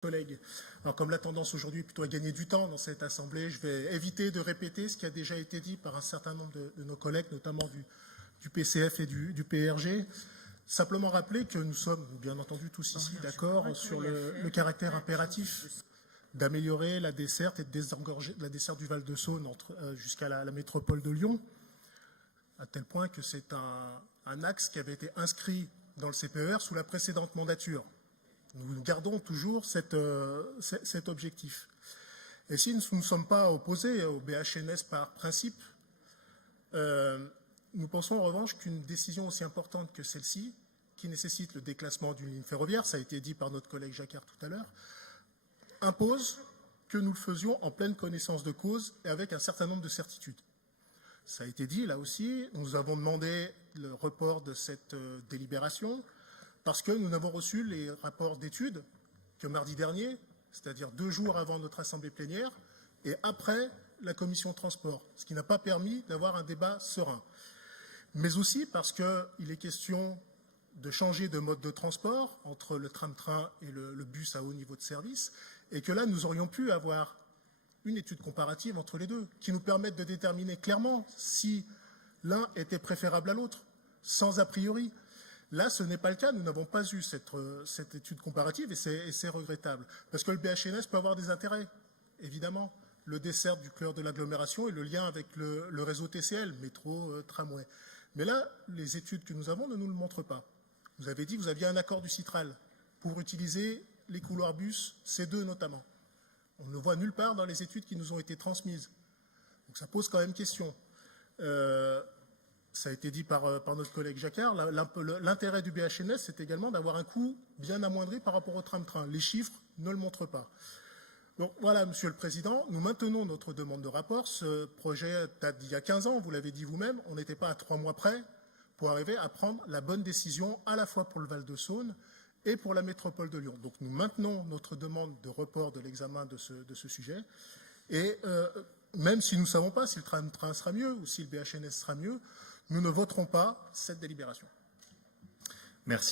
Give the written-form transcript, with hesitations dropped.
collègues. Alors, comme la tendance aujourd'hui est plutôt à gagner du temps dans cette assemblée, je vais éviter de répéter ce qui a déjà été dit par un certain nombre de nos collègues, notamment du PCF et du PRG. Simplement rappeler que nous sommes, bien entendu, tous ici d'accord sur le caractère impératif d'améliorer la desserte et de désengorger la desserte du Val-de-Saône jusqu'à la métropole de Lyon, à tel point que c'est un axe qui avait été inscrit dans le CPER sous la précédente mandature. Nous gardons toujours cet objectif. Et si nous ne sommes pas opposés au BHNS par principe, nous pensons en revanche qu'une décision aussi importante que celle-ci, qui nécessite le déclassement d'une ligne ferroviaire, ça a été dit par notre collègue Jacquard tout à l'heure, impose que nous le faisions en pleine connaissance de cause et avec un certain nombre de certitudes. Ça a été dit, là aussi, nous avons demandé le report de cette délibération parce que nous n'avons reçu les rapports d'études que mardi dernier, c'est-à-dire 2 jours avant notre assemblée plénière et après la commission transport, ce qui n'a pas permis d'avoir un débat serein. Mais aussi parce qu'il est question de changer de mode de transport entre le tram-train et le bus à haut niveau de service, et que là, nous aurions pu avoir une étude comparative entre les deux, qui nous permette de déterminer clairement si l'un était préférable à l'autre, sans a priori. Là, ce n'est pas le cas, nous n'avons pas eu cette étude comparative, et c'est regrettable, parce que le BHNS peut avoir des intérêts, évidemment, le dessert du cœur de l'agglomération et le lien avec le réseau TCL, métro, tramway. Mais là, les études que nous avons ne nous le montrent pas. Vous avez dit que vous aviez un accord du Citral pour utiliser les couloirs bus, C2 notamment. On ne le voit nulle part dans les études qui nous ont été transmises. Donc ça pose quand même question. Ça a été dit par notre collègue Jacquard. L'intérêt du BHNS, c'est également d'avoir un coût bien amoindri par rapport au tram-train. Les chiffres ne le montrent pas. Donc voilà, Monsieur le Président, nous maintenons notre demande de rapport. Ce projet date d'il y a 15 ans, vous l'avez dit vous-même. On n'était pas à 3 mois près pour arriver à prendre la bonne décision à la fois pour le Val-de-Saône et pour la métropole de Lyon. Donc nous maintenons notre demande de report de l'examen de ce sujet. Et même si nous ne savons pas si le tram-train sera mieux ou si le BHNS sera mieux, nous ne voterons pas cette délibération. Merci.